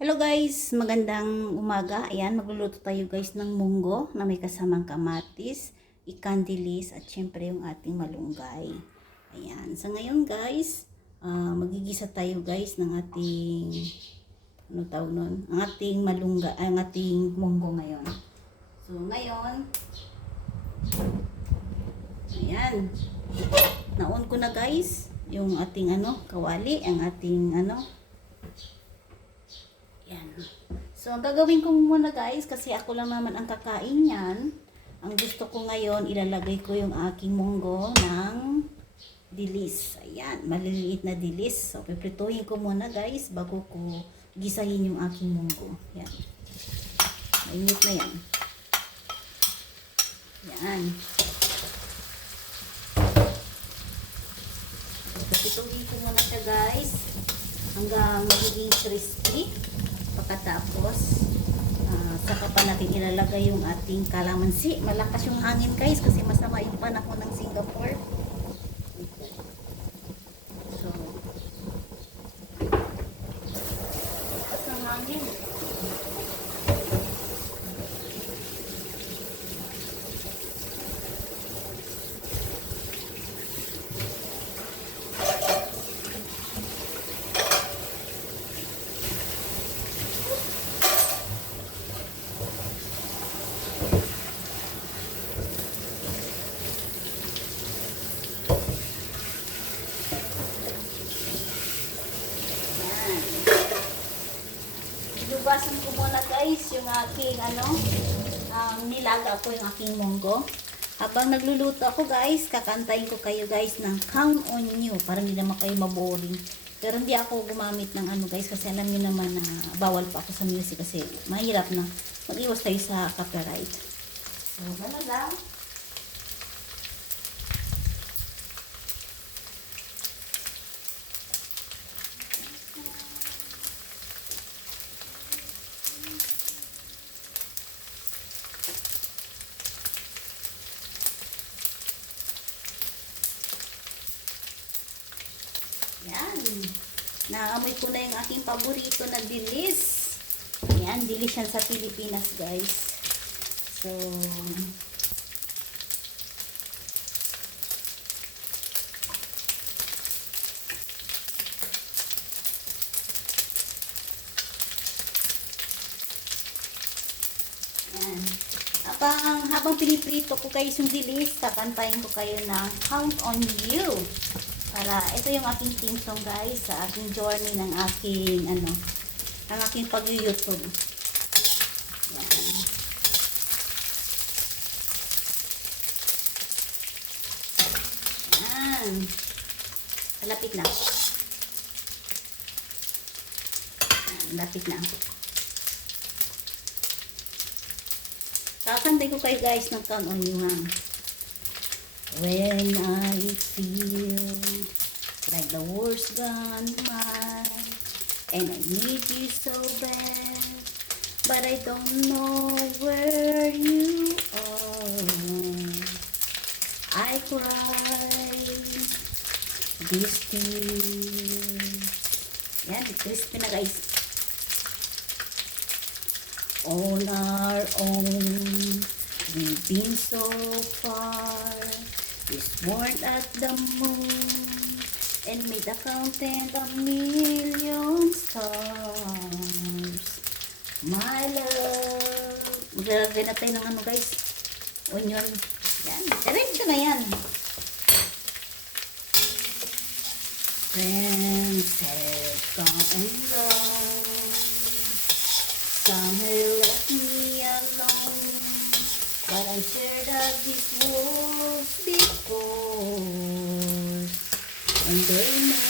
Hello guys, magandang umaga. Ayan, magluluto tayo guys ng munggo na may kasamang kamatis, ikandilis at syempre yung ating malunggay. Ayan, sa ngayon guys, magigisa tayo guys ng ating, ano tawag nun? Ang ating malunggay, ang ating munggo ngayon. So ngayon, ayan, naon ko na guys, yung ating kawali, ang ating yan. So, ang gagawin ko muna guys, kasi ako lang naman ang kakain yan. Ang gusto ko ngayon, ilalagay ko yung aking munggo ng dilis. Ayan, maliliit na dilis. So, piprituhin ko muna guys, bago ko gisahin yung aking munggo. Yan. Mainit na yan. Yan. Piprituhin ko muna siya guys, hanggang magiging crispy. Pagkatapos, saka pa natin ilalagay yung ating kalamansi. Malakas yung hangin guys kasi masama yung panahon ng Singapore. So, lakas ng hangin. Ilubasan ko muna guys yung aking nilaga ko yung aking munggo. Habang nagluluto ako guys, kakantayin ko kayo guys ng Count on You para hindi naman kayo maboring. Pero hindi ako gumamit ng guys kasi alam niyo naman na bawal pa ako sa music kasi mahirap na mag-iwas tayo sa copyright. So, gano'n lang. Yan. Naamoy ko na yung aking paborito na dilis. Yan, dilis yan sa Pilipinas, guys. So, yan. Habang piniprito ko guys yung dilis, kakantayin ko kayo ng Count on You. Para ito yung aking theme song guys sa aking journey ng aking ang aking pag-YouTube. Yan. Yan. Malapit na. Yan, malapit na. Kakantay ko kayo guys ng Count on You ha. When I feel like the world's gone mine and I need you so bad, but I don't know where you are, I cry these tears. Yan, crispy na guys. On our own, we've been so far. This world at the moon and made a counting a million stars. My love. Maglalagay na tayo ng guys. Onion. Yan. Diretso na yan. Friends have come and gone. Some have left me alone. But I'm sure that this was before, and they made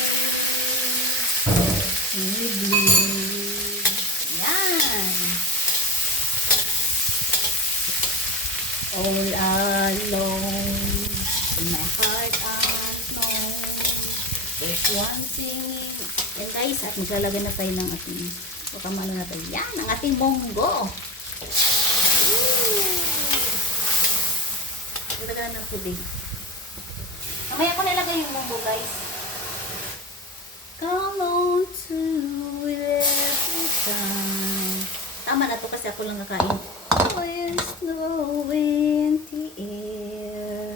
me blue. Yan. All alone, in my heart unknown, there's one singing. And guys, at maglalagay na tayo ng ating, baka malo na tayo. Yan, ang ating munggo. Nilagyan ng tubig. Mamaya ko nilagay yung munggo guys. Come on to every time. Tama na to kasi ako lang nakain. When snow in the air,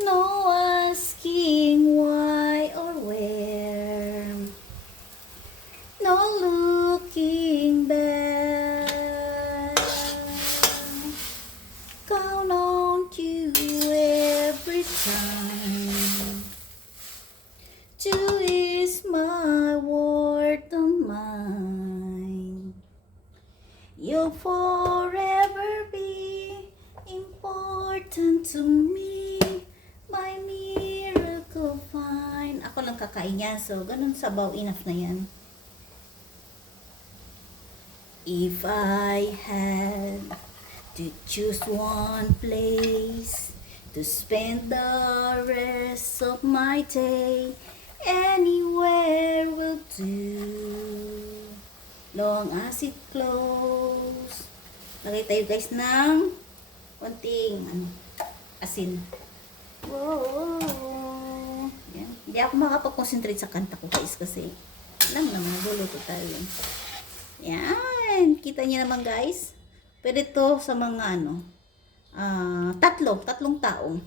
no asking why or where, no looking back, count on you every time. Two is my word of mine. You'll forever be important to me. My miracle fine. Ako lang kakain yan. So, ganun sabaw. Enough na yan. If I had to choose one place to spend the rest of my day, anywhere will do, long as it close. Lagay tayo guys ng konting asin. Whoa. Yan. Hindi ako makapag-concentrate sa kanta ko guys kasi alam naman, nagluluto tayo. Yan. Kita niyo naman guys. Pwede to sa mga tatlong tao.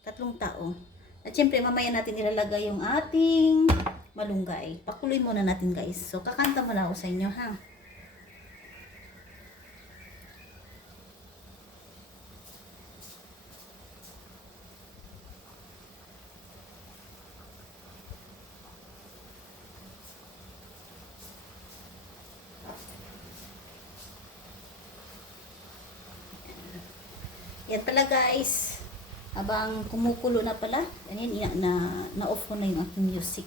Tatlong tao. At syempre, mamaya natin ilalagay yung ating malunggay. Pakuloy muna natin guys. So, kakanta muna ako sa inyo ha. Yan pala guys. Habang kumukulo na pala, na-off ko na yung aking music.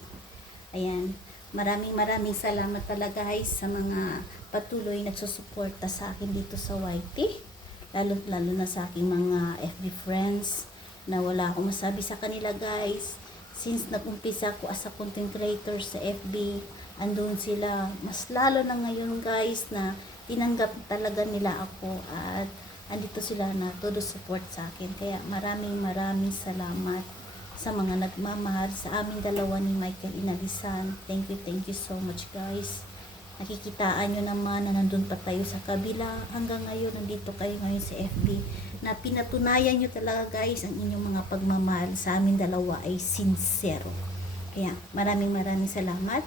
Ayan. Maraming salamat talaga guys sa mga patuloy nagsusuporta sa akin dito sa YT. Lalo na sa aking mga FB friends na wala akong masabi sa kanila guys. Since nag-umpisa ko as a content creator sa FB, andun sila. Mas lalo na ngayon guys na tinanggap talaga nila ako at andito sila na todo support sa akin. Kaya maraming salamat sa mga nagmamahal sa aming dalawa ni Michael Inalisan. Thank you so much guys. Nakikitaan nyo naman na nandun pa tayo sa kabila. Hanggang ngayon, nandito kayo ngayon sa FB. Na pinatunayan nyo talaga guys, ang inyong mga pagmamahal sa aming dalawa ay sincero. Kaya maraming salamat.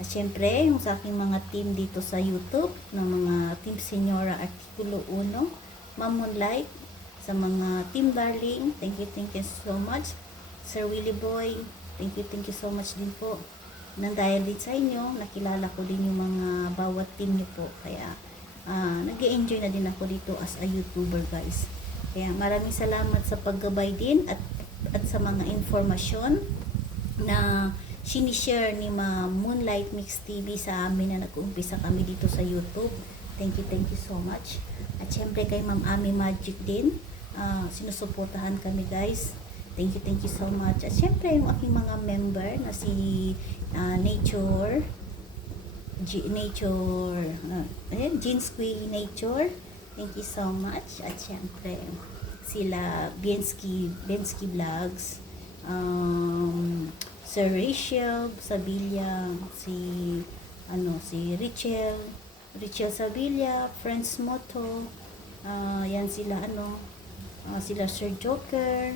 At syempre, yung sa aking mga team dito sa YouTube, ng mga Team Senyora Artikulo 1, Ma'am Moonlight, sa mga Team Darling, thank you so much. Sir Willie Boy, thank you so much din po. Nang dahil din sa inyo, nakilala ko din yung mga bawat team niyo po. Kaya, nag-enjoy na din ako dito as a YouTuber guys. Kaya maraming salamat sa paggabay din at sa mga informasyon na sinishare ni Ma'am Moonlight Mix TV sa amin na nag-umpisa kami dito sa YouTube. Thank you so much. At syempre kay Ma'am Ami Magic din, sinusuportahan kami guys. Thank you so much. At syempre yung aking mga member na si Nature, Jinsky Nature. Thank you so much. At syempre sila Bensky Vlogs, Sir Rachel Sabilla, si Richel Sabilla, Friends Moto, yan sila sila Sir Joker,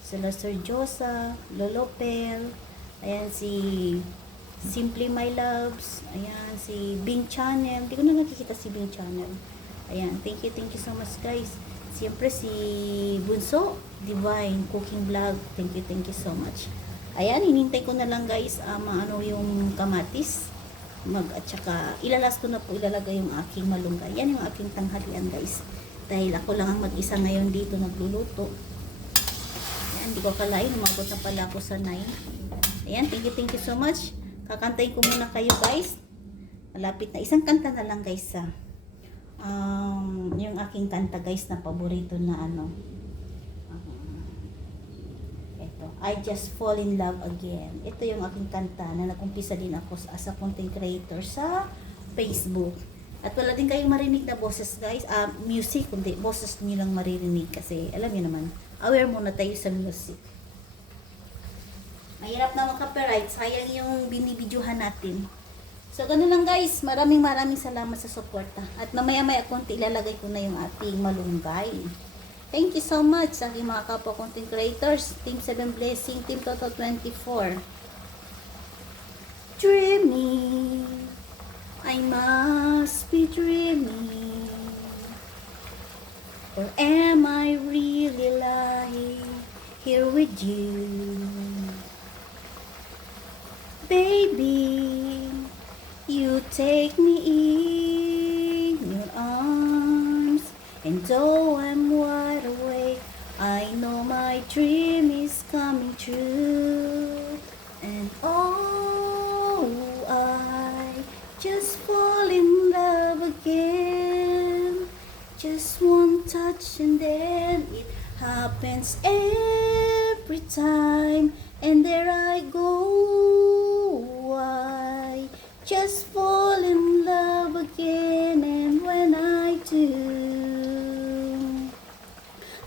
sila Sir Josa, Lolopel, ayan si Simply My Loves, ayan si Bing Channel, hindi ko na nakikita si Bing Channel, ayan, thank you so much guys. Siyempre si Bunso Divine Cooking Vlog, thank you so much. Ayan, hinintay ko na lang guys yung kamatis at saka ilalagay yung aking malunggay. Yan yung aking tanghalian guys, dahil ako lang ang mag-isa ngayon dito nagluluto. Ayan, hindi ko akalain umabot na pala ako sa 9. Ayan, thank you so much. Kakantayin ko muna kayo guys, malapit na isang kanta na lang guys yung aking kanta guys na paborito na I Just Fall in Love Again. Ito yung aking kanta na nag-umpisa din ako as a content creator sa Facebook. At wala din kayong marinig na boses guys, music, kundi boses niyo lang maririnig kasi alam niyo naman, aware muna tayo sa music. Mahirap na mag-copyright, sayang yung binibidyohan natin. So, ganun lang guys. Maraming salamat sa suporta. At mamaya-maya konti ilalagay ko na yung ating malunggay. Thank you so much sa aking mga kapwa content creators. Team 7 Blessing, Team Toto 24. Dreaming, I must be dreaming. Or am I really lying here with you? Baby, you take me in your arms, and though I'm wide awake, I know my dream is coming true. And oh, I just fall in love again. Just one touch and then it happens every time. And there I go. I just fall in love again. And when I do,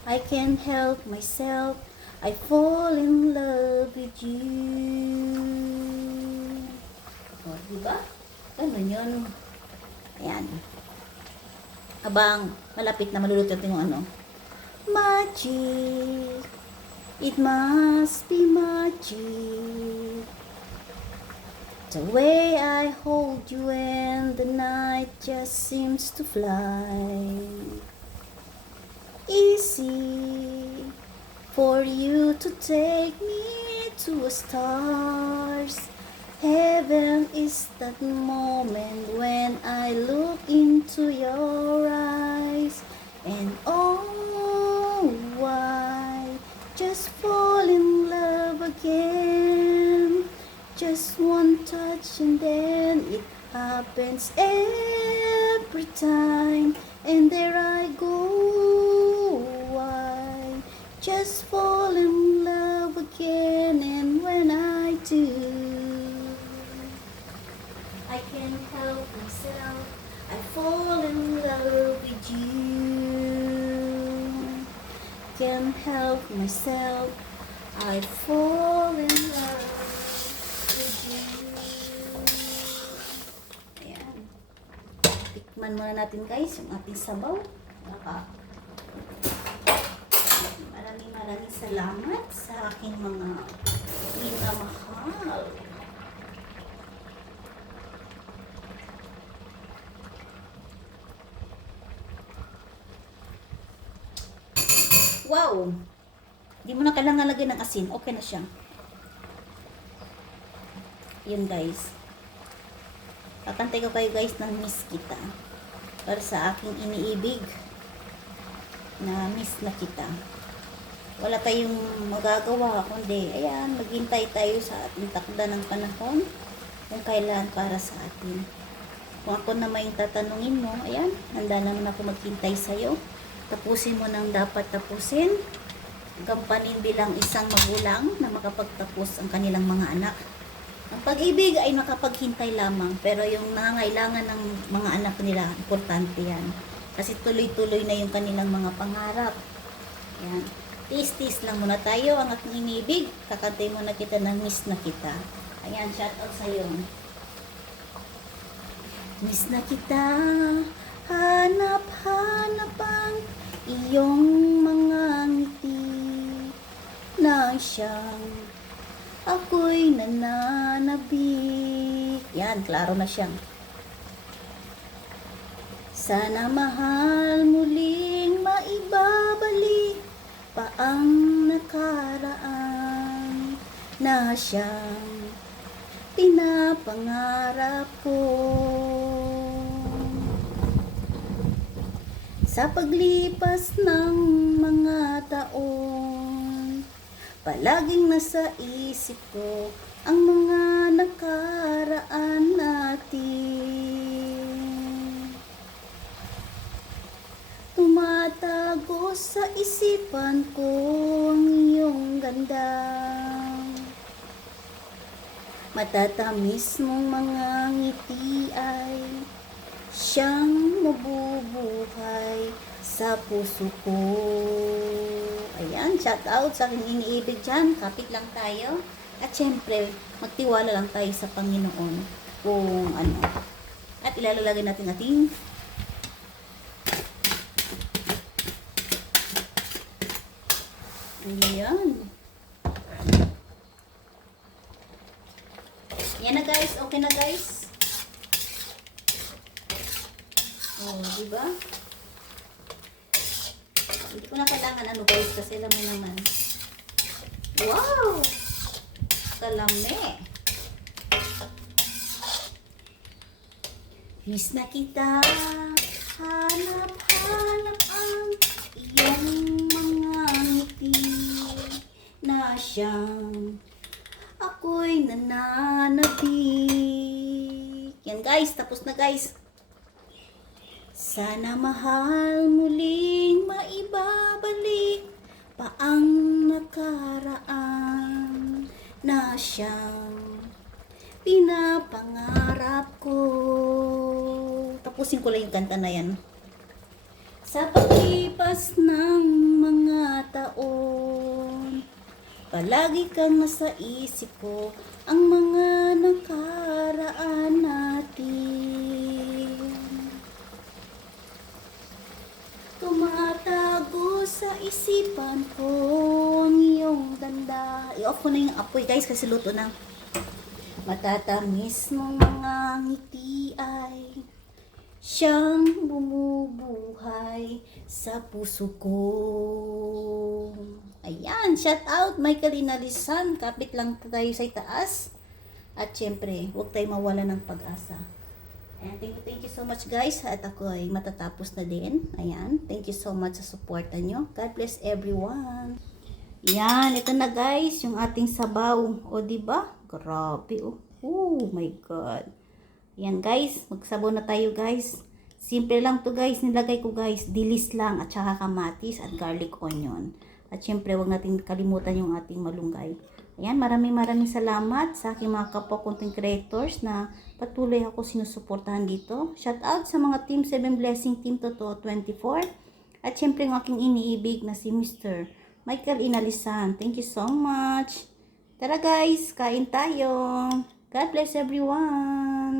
I can't help myself. I fall in love with you. O, diba? Ganun yun. Ayan. Habang malapit na maluluto yung ano. Magic. It must be magic. The way I hold you and the night just seems to fly. Easy for you to take me to the stars. Heaven is that moment when I look into your eyes. And oh, I just fall in love again. Just one touch and then it happens every time. And there I go. I just fall in love again. And when I do, I can't help myself. I fall in love with you. Can't help myself. I fall in love with you. Ayan. Tikman muna natin guys yung ating sabaw. Maraming salamat sa aking mga minamahal. Wow! Hindi mo na kailangan lagyan ng asin. Okay na siya. Yun guys. Kakantay ko kayo guys ng Miss Kita. Para sa aking iniibig na miss na kita. Wala tayong magagawa kundi, ayan, maghintay tayo sa ating takda ng panahon kung kailan para sa atin. Kung ako na may tatanungin mo, ayan, handa naman ako maghintay sa'yo. Tapusin mo nang dapat tapusin. Gampanin bilang isang magulang na makapagtapos ang kanilang mga anak. Ang pag-ibig ay makapaghintay lamang, pero yung nangangailangan ng mga anak nila, importante yan. Kasi tuloy-tuloy na yung kanilang mga pangarap. Yan. Tis-tis lang muna tayo, ang aking inibig. Kakantay muna kita ng Miss na Kita. Ayan, shout out sa'yo. Miss na kita, hanap-hanap ang iyong mga ngiti na siyang ako'y nananabik. Yan, klaro na siyang. Sana mahal muling maibabalik pa ang nakaraan na siyang pinapangarap ko. Sa paglipas ng mga taon, palaging nasa isip ko ang mga nakaraan natin. Tumatago sa isipan ko ang iyong ganda. Matatamis mong mga ngiti ay siyang mabubuhay sa puso ko. Ayan, shout out sa aking iniibig dyan. Kapit lang tayo. At syempre, magtiwala lang tayo sa Panginoon. kung ano. At ilalagay natin ating ayan. Yan na guys, okay na guys. Oh, diba? Hindi ko na kailangan ano guys kasi alam mo naman. Wow! Kalame. Bis na kita, hanap-hanap ang iyong mga ngiti na siyang ako'y nananabik. Yan guys, tapos na guys. Sana mahal muling maibabalik pa ang nakaraan na siyang pinapangarap ko. Tapusin ko lang yung kanta na yan. Sa paglipas ng mga taon, palagi kang nasa isip ko, ang mga nakaraan natin. Tumatago sa isipan ko niyong ganda. I-off ko na yung apoy guys kasi luto na. Matatamis mong mga ngiti ay siyang bumubuhay sa puso ko. Ayan, shout out Michael Inalisan. Kapit lang tayo sa itaas. At syempre, huwag tayo mawala ng pag-asa. And thank you so much guys. At ako ay matatapos na din. Ayan, thank you so much sa suporta nyo. God bless everyone. Yan, ito na guys, yung ating sabaw. O diba? Grabe oh. Oh my God. Yan guys, magsabaw na tayo guys. Simple lang to guys, nilagay ko guys, dilis lang at saka kamatis at garlic onion. At syempre, wag natin kalimutan yung ating malunggay. Ayan, maraming salamat sa aking mga kapwa content creators na patuloy ako sinusuportahan dito. Shout out sa mga Team 7 Blessing, Team Totoo 24. At syempre yung aking iniibig na si Mr. Michael Inalisan. Thank you so much. Tara guys, kain tayo. God bless everyone.